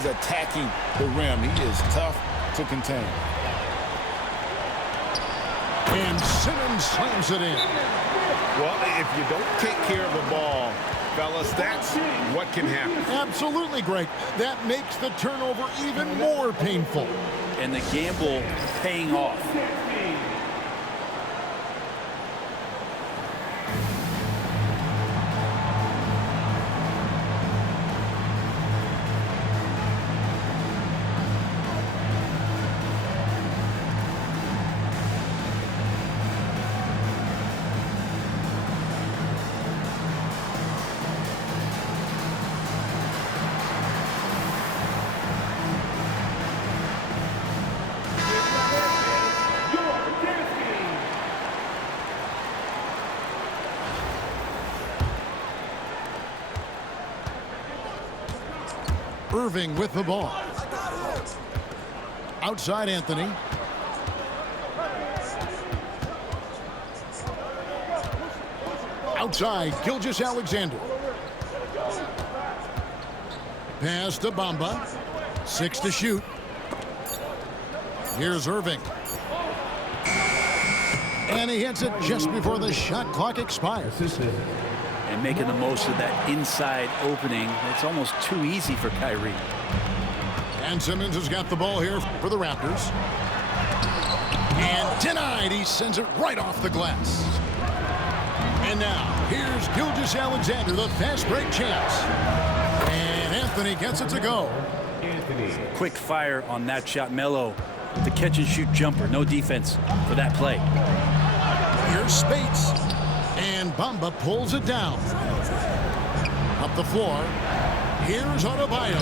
is attacking the rim. He is tough to contain. And Simmons slams it in. Well, if you don't take care of the ball, fellas, that's what can happen. Absolutely, Greg. That makes the turnover even more painful. And the gamble paying off. Irving with the ball. Outside Anthony. Outside Gilgeous-Alexander. Pass to Bamba. 6 to shoot. Here's Irving. And he hits it just before the shot clock expires. And making the most of that inside opening. It's almost too easy for Kyrie. And Simmons has got the ball here for the Raptors. And denied. He sends it right off the glass. And now, here's Gilgeous-Alexander, the fast break chance. And Anthony gets it to go. Quick fire on that shot. Melo, the catch-and-shoot jumper. No defense for that play. Here's Spates. And Bamba pulls it down. Up the floor. Here's Adebayo.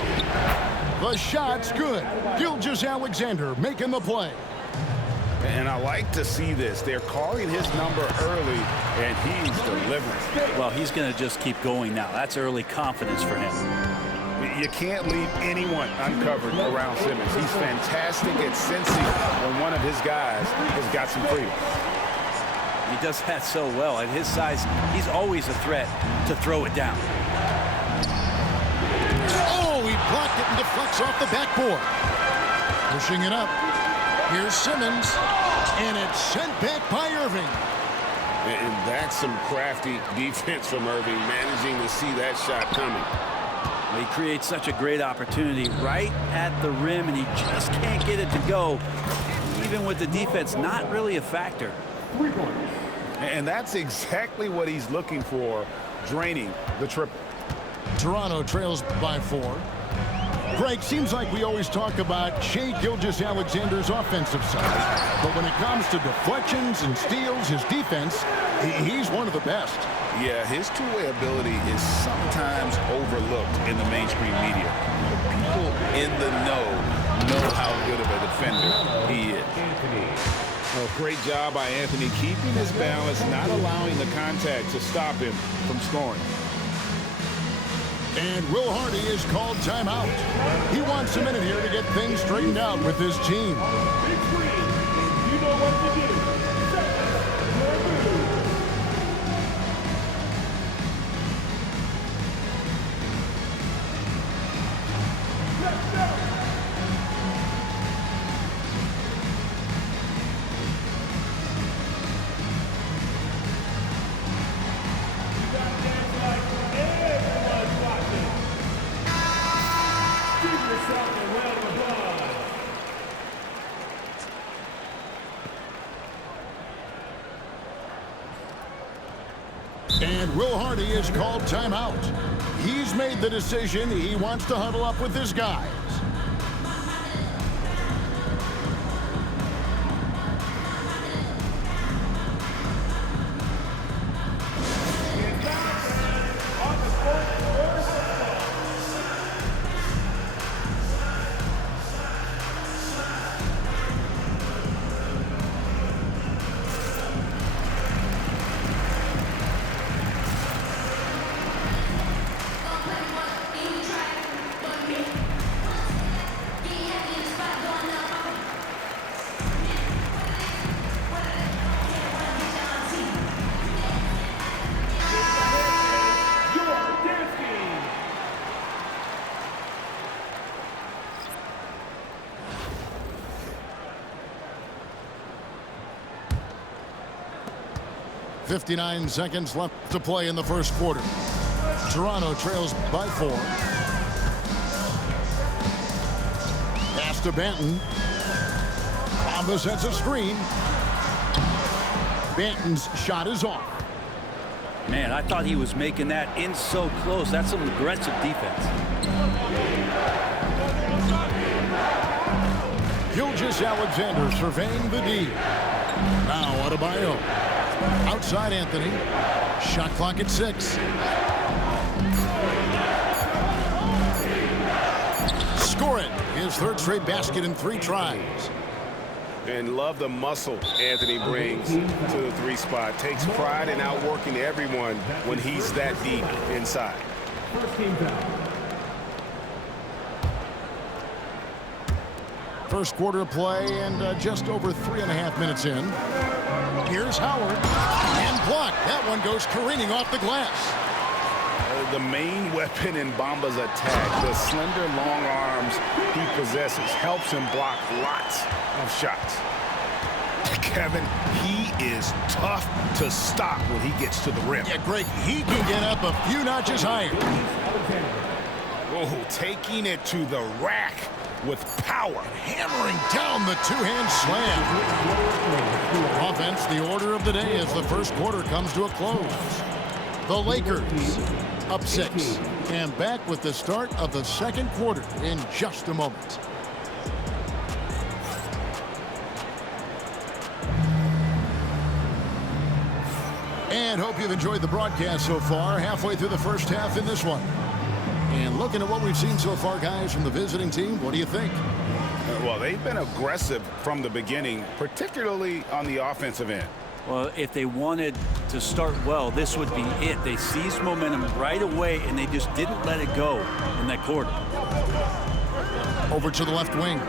The shot's good. Gilgeous-Alexander making the play. And I like to see this. They're calling his number early, and he's delivering. Well, he's going to just keep going now. That's early confidence for him. You can't leave anyone uncovered around Simmons. He's fantastic at sensing when one of his guys has got some freedom. He does that so well. At his size, he's always a threat to throw it down. Oh, he blocked it and deflects off the backboard. Pushing it up. Here's Simmons. And it's sent back by Irving. And that's some crafty defense from Irving, managing to see that shot coming. He creates such a great opportunity right at the rim, and he just can't get it to go. Even with the defense not really a factor. And that's exactly what he's looking for, draining the triple. Toronto trails by 4. Greg, seems like we always talk about Shai Gilgeous-Alexander's offensive side. But when it comes to deflections and steals, his defense, he's one of the best. Yeah, his two-way ability is sometimes overlooked in the mainstream media. People in the know how good of a defender he is. Oh, great job by Anthony keeping his balance, not allowing the contact to stop him from scoring. And Will Hardy is called timeout. He wants a minute here to get things straightened out with his team. Big three. You know what to do. And Will Hardy is called timeout. He's made the decision. He wants to huddle up with his guys. 59 seconds left to play in the first quarter. Toronto trails by 4. Pass to Banton. Bamba sets a screen. Banton's shot is off. Man, I thought he was making that in so close. That's some aggressive defense. Gilgeous-Alexander surveying the D. Now Adebayo. Outside Anthony. Shot clock at 6. Score it. His third straight basket in 3 tries. And love the muscle Anthony brings to the 3 spot. Takes pride in outworking everyone when he's that deep inside. First team foul. First quarter of play and just over 3.5 minutes in. Here's Howard. And blocked. That one goes careening off the glass. The main weapon in Bamba's attack, the slender, long arms he possesses, helps him block lots of shots. Kevin, he is tough to stop when he gets to the rim. Yeah, Greg, he can get up a few notches higher. Oh, taking it to the rack with power. Hammering down the two-hand slam. Offense, the order of the day as the first quarter comes to a close. The Lakers up 6 and back with the start of the second quarter in just a moment. And hope you've enjoyed the broadcast so far. Halfway through the first half in this one. And looking at what we've seen so far, guys, from the visiting team, what do you think? Well, they've been aggressive from the beginning, particularly on the offensive end. Well, if they wanted to start well, this would be it. They seized momentum right away, and they just didn't let it go in that quarter. Over to the left wing.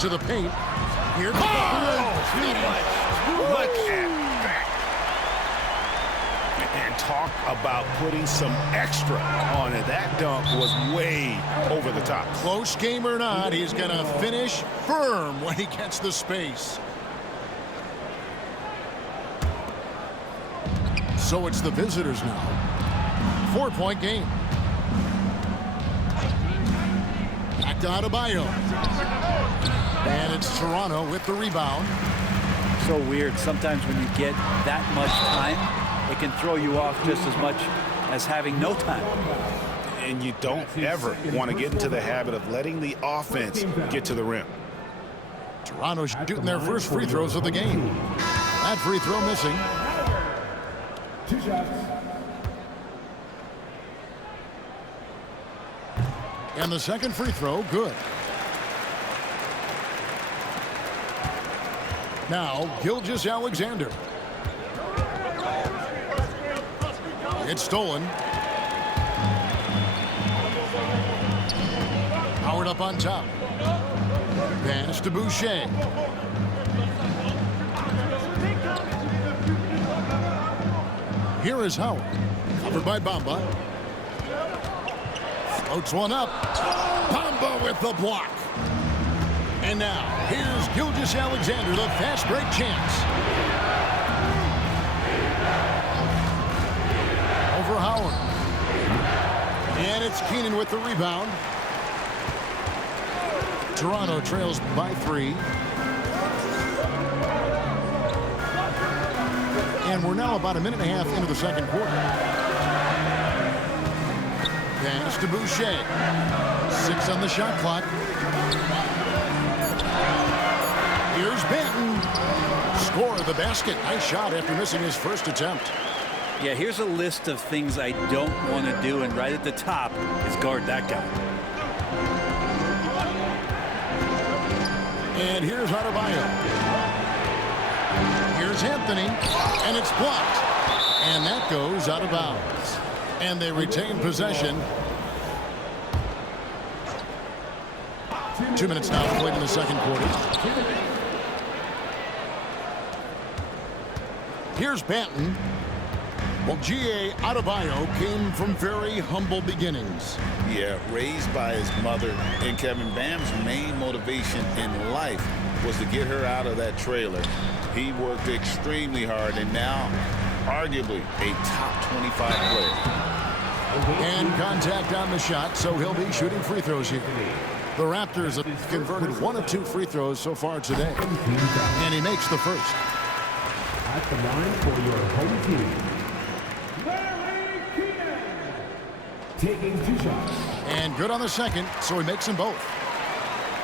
To the paint. Here. Look at that. And talk about putting some extra on it. That dunk was way over the top. Close game or not, he's going to finish firm when he gets the space. So it's the visitors now. 4-point game. Back to Adebayo. And it's Toronto with the rebound. So weird. Sometimes when you get that much time, it can throw you off just as much as having no time. And you don't ever want to get into the habit of letting the offense get to the rim. Toronto shooting their first free throws of the game. That free throw missing. 2 shots. And the second free throw, good. Now, Gilgeous-Alexander. It's stolen. Howard up on top. Pass to Boucher. Here is Howard. Covered by Bamba. Floats one up. Bamba with the block. And now, here's Gilgeous-Alexander, the fast break chance. Over Howard. And it's Keenan with the rebound. Toronto trails by 3. And we're now about a minute and a half into the second quarter. Pass to Boucher. 6 on the shot clock. Here's Banton. Score of the basket. Nice shot after missing his first attempt. Yeah, here's a list of things I don't want to do, and right at the top is guard that guy. And here's Adebayo. Here's Anthony, and it's blocked. And that goes out of bounds. And they retain possession. 2 minutes now played in the second quarter. Here's Banton. Well, G.A. Adebayo came from very humble beginnings. Yeah, raised by his mother. And Kevin, Bam's main motivation in life was to get her out of that trailer He worked extremely hard, and now arguably a top 25 player. And contact on the shot, so he'll be shooting free throws here. The Raptors have converted 1 of 2 free throws so far today. And he makes the first. At the line for your home team, Larry Keenan. Taking 2 shots. And good on the second, so he makes them both.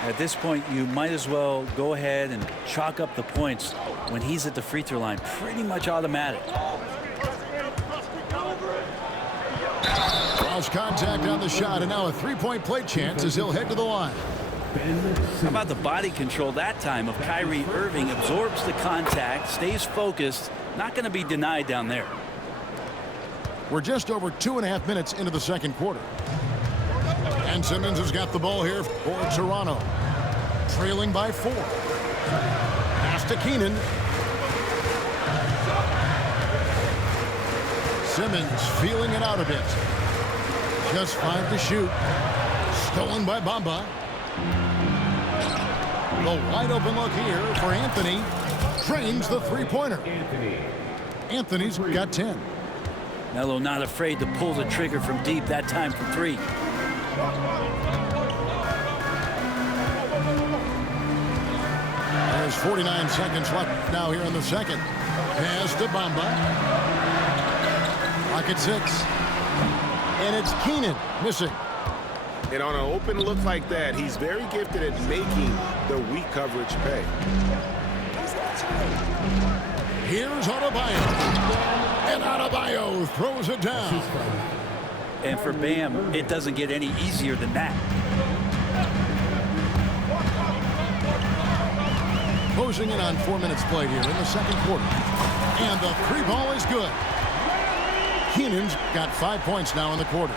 At this point, you might as well go ahead and chalk up the points when he's at the free throw line. Pretty much automatic. Lost contact on the shot, and now a 3-point play chance as he'll head to the line. How about the body control that time of Kyrie Irving? Absorbs the contact, stays focused, not going to be denied down there. We're just over 2.5 minutes into the second quarter. And Simmons has got the ball here for Toronto. Trailing by 4. Pass to Keenan. Simmons feeling it out a bit. Just 5 to shoot. Stolen by Bamba. The wide open look here for Anthony. Drains the 3-pointer. Anthony's got 10. Melo not afraid to pull the trigger from deep, that time from 3. There's 49 seconds left now here in the second. Pass to Bamba. Clock at 6. And it's Keenan missing. And on an open look like that, he's very gifted at making the weak coverage pay. Here's Adebayo. And Adebayo throws it down. And for Bam, it doesn't get any easier than that. Closing in on 4 minutes played here in the second quarter. And the 3 ball is good. Keenan's got 5 points now in the quarter.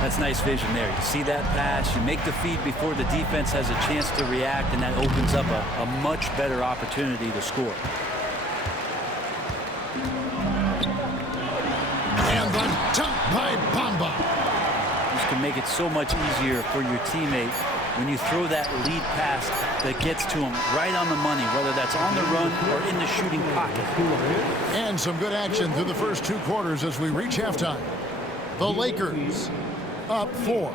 That's nice vision there. You see that pass, you make the feed before the defense has a chance to react, and that opens up a much better opportunity to score. And the dunk by Bamba. This can make it so much easier for your teammate when you throw that lead pass that gets to him right on the money, whether that's on the run or in the shooting pocket. And some good action through the first 2 quarters as we reach halftime. The Lakers up 4.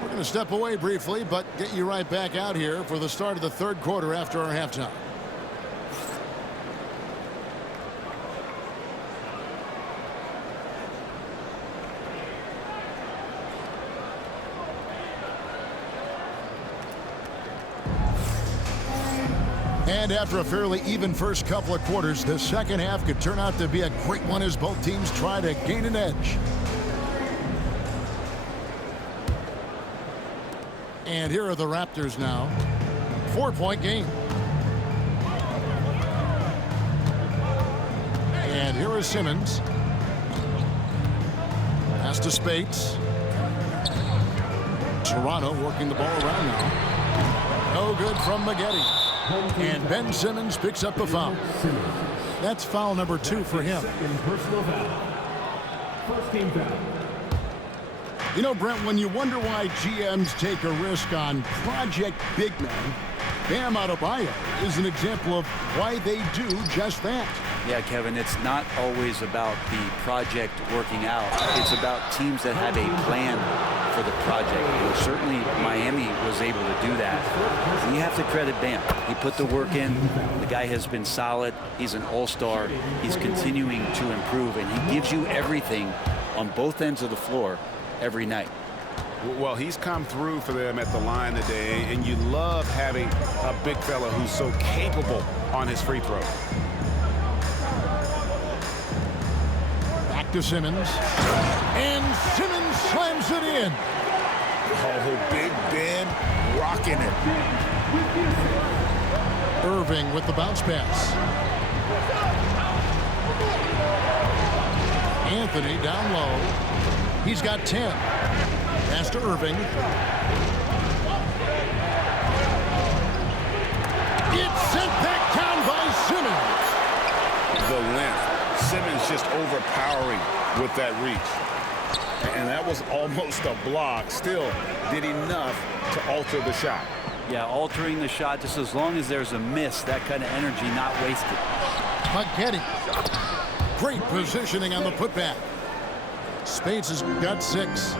We're going to step away briefly, but get you right back out here for the start of the third quarter after our halftime. And after a fairly even first couple of quarters, the second half could turn out to be a great one as both teams try to gain an edge. And here are the Raptors now. 4-point game. And here is Simmons. Pass to Spates. Toronto working the ball around now. No good from Maggette. And Ben Simmons picks up the foul. That's foul number 2 for him. Personal foul. First team foul. You know, Brent, when you wonder why GMs take a risk on project big men, Bam Adebayo is an example of why they do just that. Yeah, Kevin, it's not always about the project working out. It's about teams that have a plan for the project. And certainly Miami was able to do that. And you have to credit Bam. He put the work in. The guy has been solid. He's an all-star. He's continuing to improve, and he gives you everything on both ends of the floor every night. Well, he's come through for them at the line today, and you love having a big fella who's so capable on his free throw. Back to Simmons. And Simmons slams it in. Oh, Big Ben rocking it. Irving with the bounce pass. Anthony down low. He's got 10. Pass to Irving. It's sent back down by Simmons. The length. Simmons just overpowering with that reach. And that was almost a block. Still did enough to alter the shot. Yeah, altering the shot just as long as there's a miss, that kind of energy not wasted. Spaghetti. Great positioning on the putback. Speights has got 6.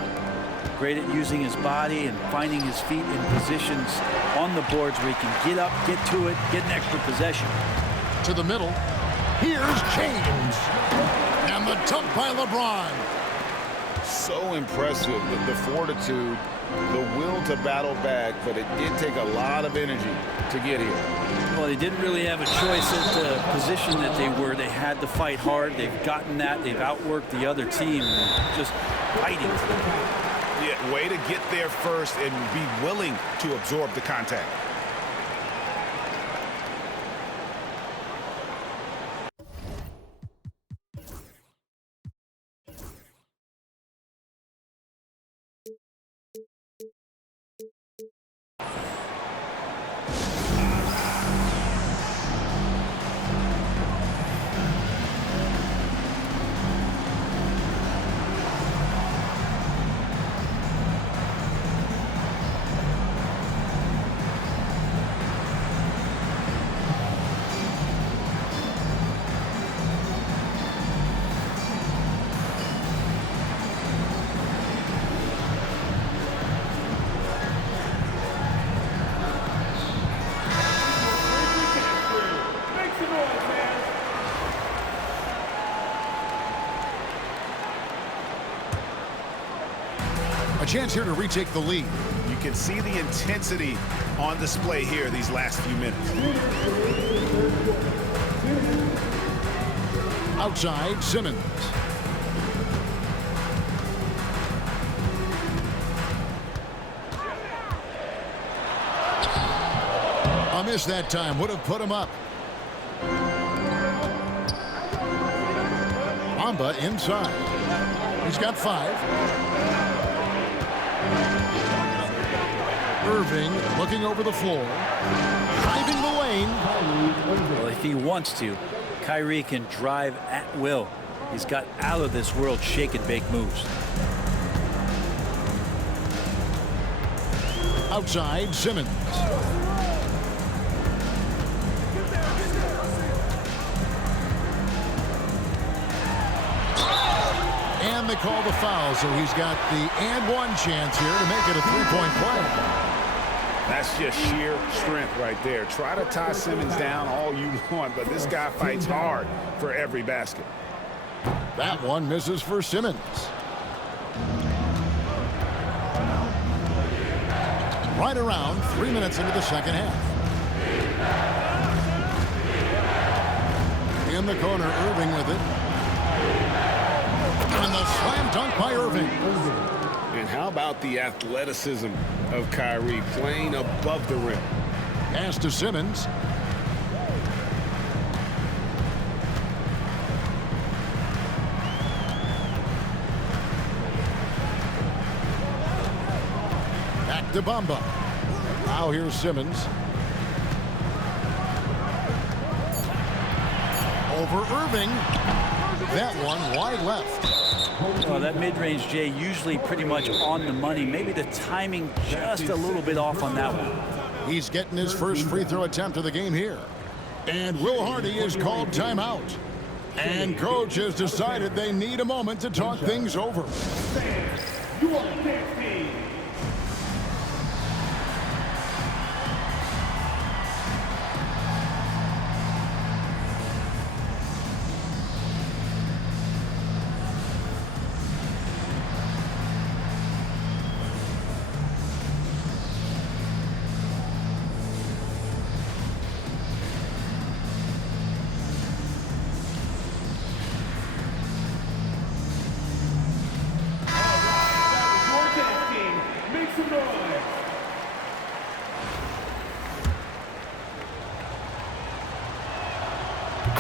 Great at using his body and finding his feet in positions on the boards where he can get up, get to it, get an extra possession. To the middle. Here's James. And the dunk by LeBron. So impressive, the fortitude, the will to battle back, but it did take a lot of energy to get here. Well, they didn't really have a choice at the position that they were. They had to fight hard. They've gotten that. They've outworked the other team, just fighting for them. Yeah, way to get there first and be willing to absorb the contact. A chance here to retake the lead. You can see the intensity on display here these last few minutes. Outside, Simmons. A miss that time. Would have put him up. Bamba inside. He's got 5. Irving looking over the floor. Driving the lane. Well, if he wants to, Kyrie can drive at will. He's got out of this world shake and bake moves. Outside, Simmons. And they call the foul, so he's got the and one chance here to make it a 3-point play. That's just sheer strength right there. Try to tie Simmons down all you want, but this guy fights hard for every basket. That one misses for Simmons. Right around 3 minutes into the second half. In the corner, Irving with it. And the slam dunk by Irving. And how about the athleticism of Kyrie playing above the rim? Pass to Simmons. Back to Bamba. Now here's Simmons. Over Irving. That one wide left. Well, that mid-range, Jay, usually pretty much on the money. Maybe the timing just a little bit off on that one. He's getting his first free throw attempt of the game here. And Will Hardy is called timeout. And coach has decided they need a moment to talk things over.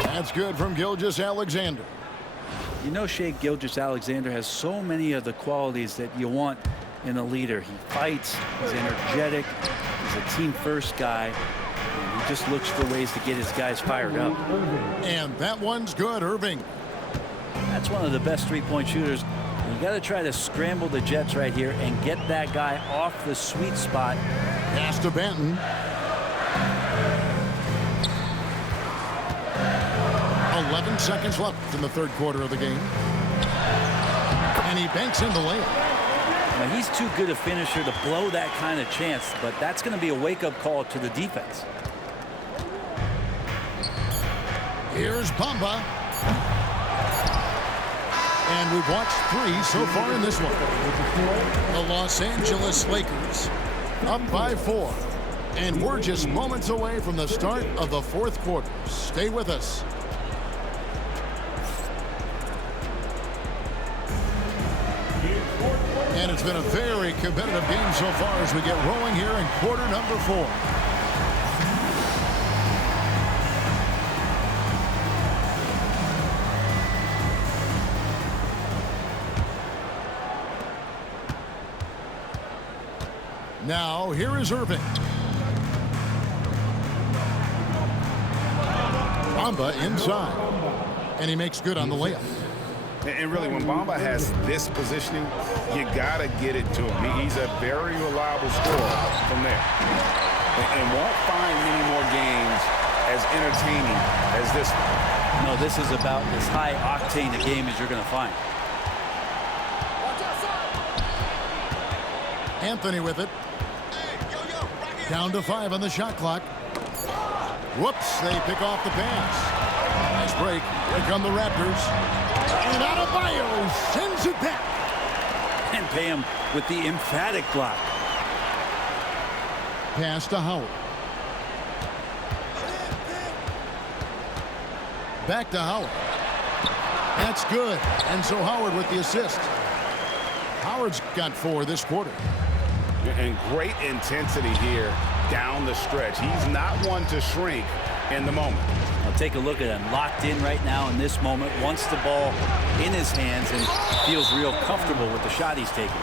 That's good from Gilgeous-Alexander. You know, Shai Gilgeous-Alexander has so many of the qualities that you want in a leader. He fights, he's energetic, he's a team-first guy, and he just looks for ways to get his guys fired up. And that one's good, Irving. That's one of the best three-point shooters. You got to try to scramble the Jets right here and get that guy off the sweet spot Pass to Banton. 11 seconds left in the third quarter of the game. And he banks in the layup. Now, he's too good a finisher to blow that kind of chance, but that's going to be a wake-up call to the defense. Here's Bamba. And we've watched 3 so far in this one. The Los Angeles Lakers up by 4. And we're just moments away from the start of the fourth quarter. Stay with us. And it's been a very competitive game so far as we get rolling here in quarter number 4. Now, here is Irving. Bamba inside. And he makes good on the layup. And really, when Bamba has this positioning, you got to get it to him. He's a very reliable scorer from there. And won't find many more games as entertaining as this one. No, this is about as high-octane a game as you're going to find. Anthony with it. Down to 5 on the shot clock. Whoops, they pick off the pass. Nice break. Here come the Raptors. And Adebayo sends it back. And Bam with the emphatic block. Pass to Howard. Back to Howard. That's good. And so Howard with the assist. Howard's got 4 this quarter. And great intensity here down the stretch. He's not one to shrink in the moment. I'll take a look at him. Locked in right now in this moment. Wants the ball in his hands and feels real comfortable with the shot he's taking.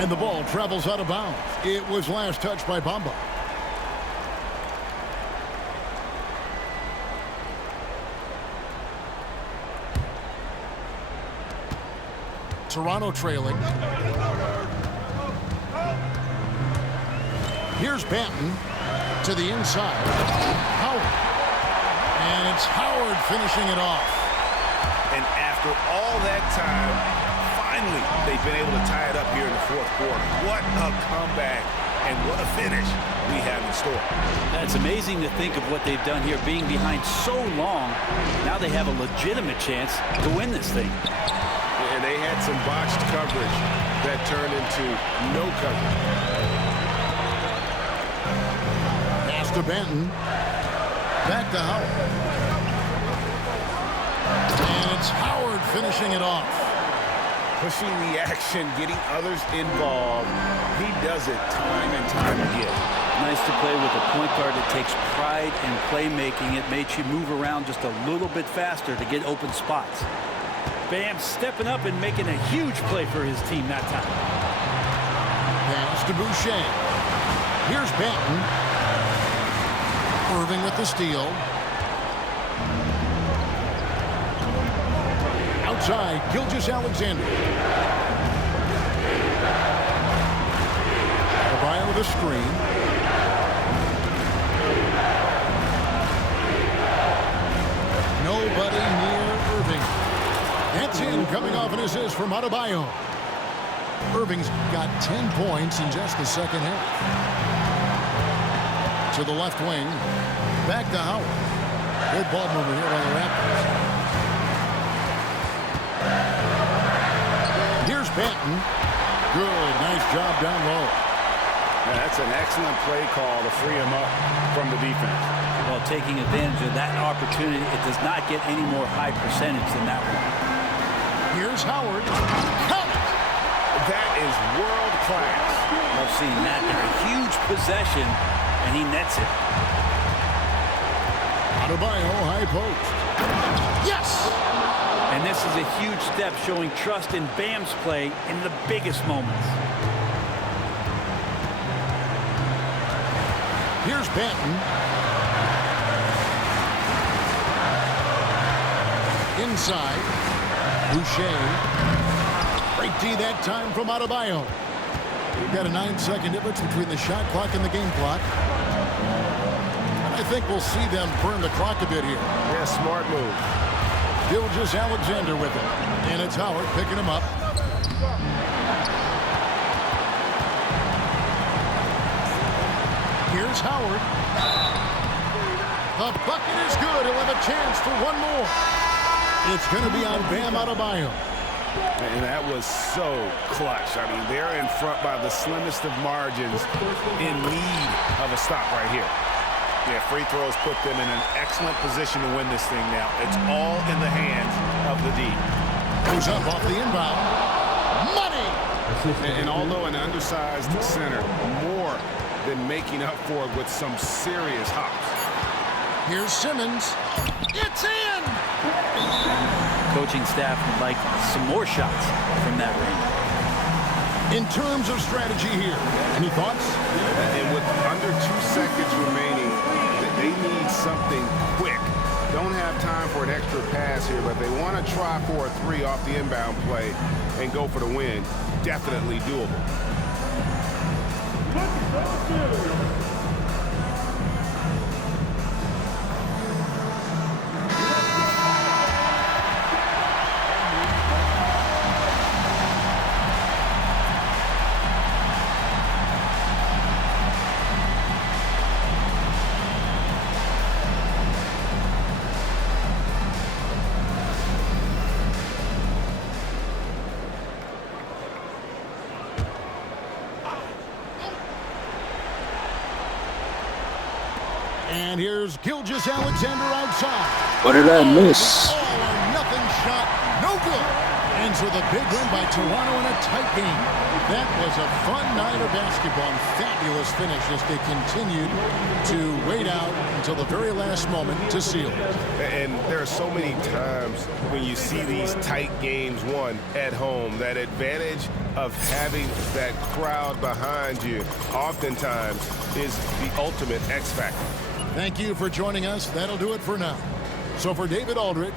And the ball travels out of bounds. It was last touched by Bamba. Toronto trailing. Here's Banton to the inside. Howard. And it's Howard finishing it off. And after all that time, finally, they've been able to tie it up here in the fourth quarter. What a comeback and what a finish we have in store. It's amazing to think of what they've done here, being behind so long. Now they have a legitimate chance to win this thing. And they had some botched coverage that turned into no coverage. Pass to Banton. Back to Howard. And it's Howard finishing it off. Pushing the action, getting others involved. He does it time and time again. Nice to play with a point guard that takes pride in playmaking. It makes you move around just a little bit faster to get open spots. Bam stepping up and making a huge play for his team that time. Pass to Boucher. Here's Banton. Irving with the steal. Outside, Gilgeous-Alexander. Adebayo with a screen. Nobody near Irving. That's in, coming off an assist from Adebayo. Irving's got 10 points in just the second half. To the left wing. Back to Howard. Good ball mover here by the Raptors. Here's Banton. Good. Nice job down low. Yeah, that's an excellent play call to free him up from the defense. Well, taking advantage of that opportunity, it does not get any more high percentage than that one. Here's Howard. Count it! That is world class. Love seeing that there. A huge possession, and he nets it. Adebayo, high post. Yes! And this is a huge step showing trust in Bam's play in the biggest moments. Here's Banton. Inside. Boucher. Great D that time from Adebayo. We've got a 9-second difference between the shot clock and the game clock. And I think we'll see them burn the clock a bit here. Yeah, smart move. Gilgeous-Alexander with it. And it's Howard picking him up. Here's Howard. The bucket is good. He'll have a chance for one more. It's going to be on Bam Adebayo. And that was so clutch. I mean, they're in front by the slimmest of margins, in need of a stop right here. Yeah, free throws put them in an excellent position to win this thing now. It's all in the hands of the D. Goes up off the inbound. Money! And although an undersized center, more than making up for it with some serious hops. Here's Simmons. It's in! Coaching staff would like some more shots from that range. In terms of strategy here, any thoughts? And with under 2 seconds remaining, they need something quick. Don't have time for an extra pass here, but they want to try for a 3 off the inbound play and go for the win. Definitely doable. And here's Gilgeous-Alexander outside. What did I miss? All or nothing shot, no good. Ends with a big win by Toronto in a tight game. That was a fun night of basketball and fabulous finish as they continued to wait out until the very last moment to seal it. And there are so many times when you see these tight games won at home, that advantage of having that crowd behind you oftentimes is the ultimate X factor. Thank you for joining us. That'll do it for now. So for David Aldridge,